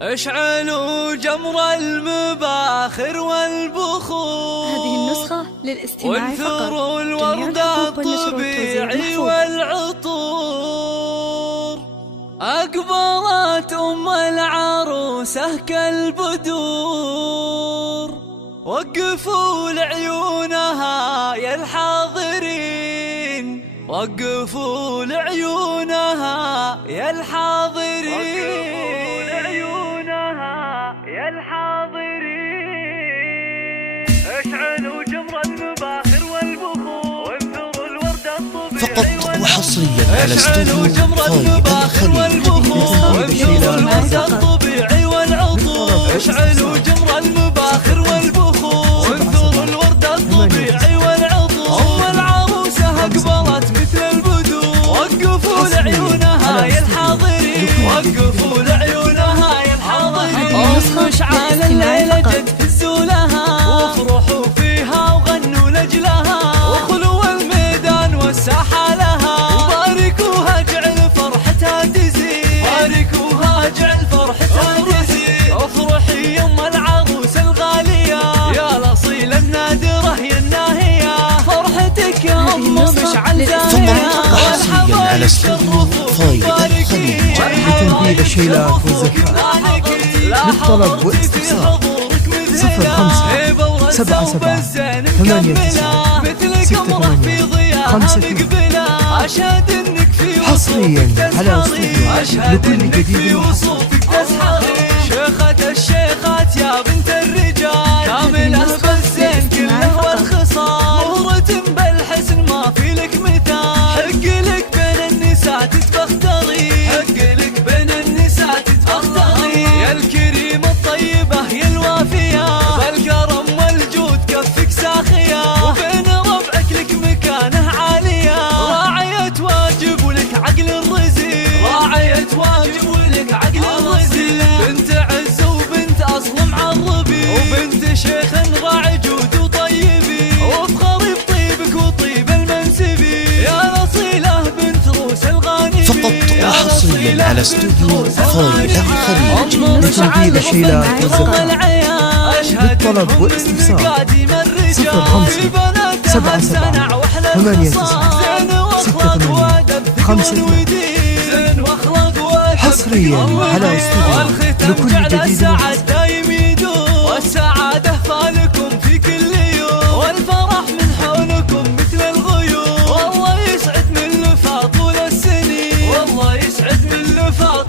اشعلوا جمر المباخر والبخور. هذه النسخة للاستماع فقط. وانثروا الورد الطبيعي والعطور. أقبلت أم العروسة كالبدور. وقفوا لعيونها يا الحاضرين، وقفوا لعيونها يا الحاضرين، يا الحاضرين. اشعلوا جمر المباخر والبخور. وانثروا الورد الطبيعي فقط وحصريا على استوديو فاي الخليل. وانثروا الورد الطبيعي والعطور. اشعلوا جمر المباخر والبخور. وانثروا الورد الطبيعي والعطور. أم العروسة أقبلت مثل البدور. وقفوا لعيونها يا الحاضرين، وقفوا لعيونها يا الحاضرين. مشعل الليلة جد فزوا لها، وافرحوا فيها وغنوا لجلها، وخلوا الميدان والساحة لها. وباركوها جعل فرحتها تزيد، باركوها جعل فرحتها تزيد. افرحي يم العروس الغالية يا الأصيل النادرة يا الناهية. فرحتك يا أم مشعل زاهية. وحصريا على استوديو فاي الخليل. لتنفيذ الشيلات والزكاة للطلب والاستفسار 05 77 89 86 5. حصريا على استوديو لكل جديد شيخة الشيخات يا بنت الرجال، كاملة بالزين كله والخصال. مهرة بالحسن ما في لك مثال. حق لك بين النساء تتبختري، حق لك بين النساء تتبختري. يا الكريم الطيبة يا الوافية، بالكرم والجود كفك ساخية. وبين ربعك لك مكانه عالية. راعية واجب ولك عقل الرزيل، راعية واجب ولك عقل الرزيل. بنت عز وبنت أصل معربي، وبنت شيخ راعي جود وطيبي. وافخري بطيبك وطيب المنسبي يا الأصيلة بنت روس الغانمي. فقط وحصريا على استوديو فاي الخليل. لتنفيذ الشيلات والزكاة للطلب والاستفسار 05 77 89 86 5. حصريا على استوديو لكل جديد دايم يدور. والسعادة فالكم في كل يوم، والفرح من حولكم مثل الغيوم. والله يسعد من لفا طول السنين، والله يسعد من لفا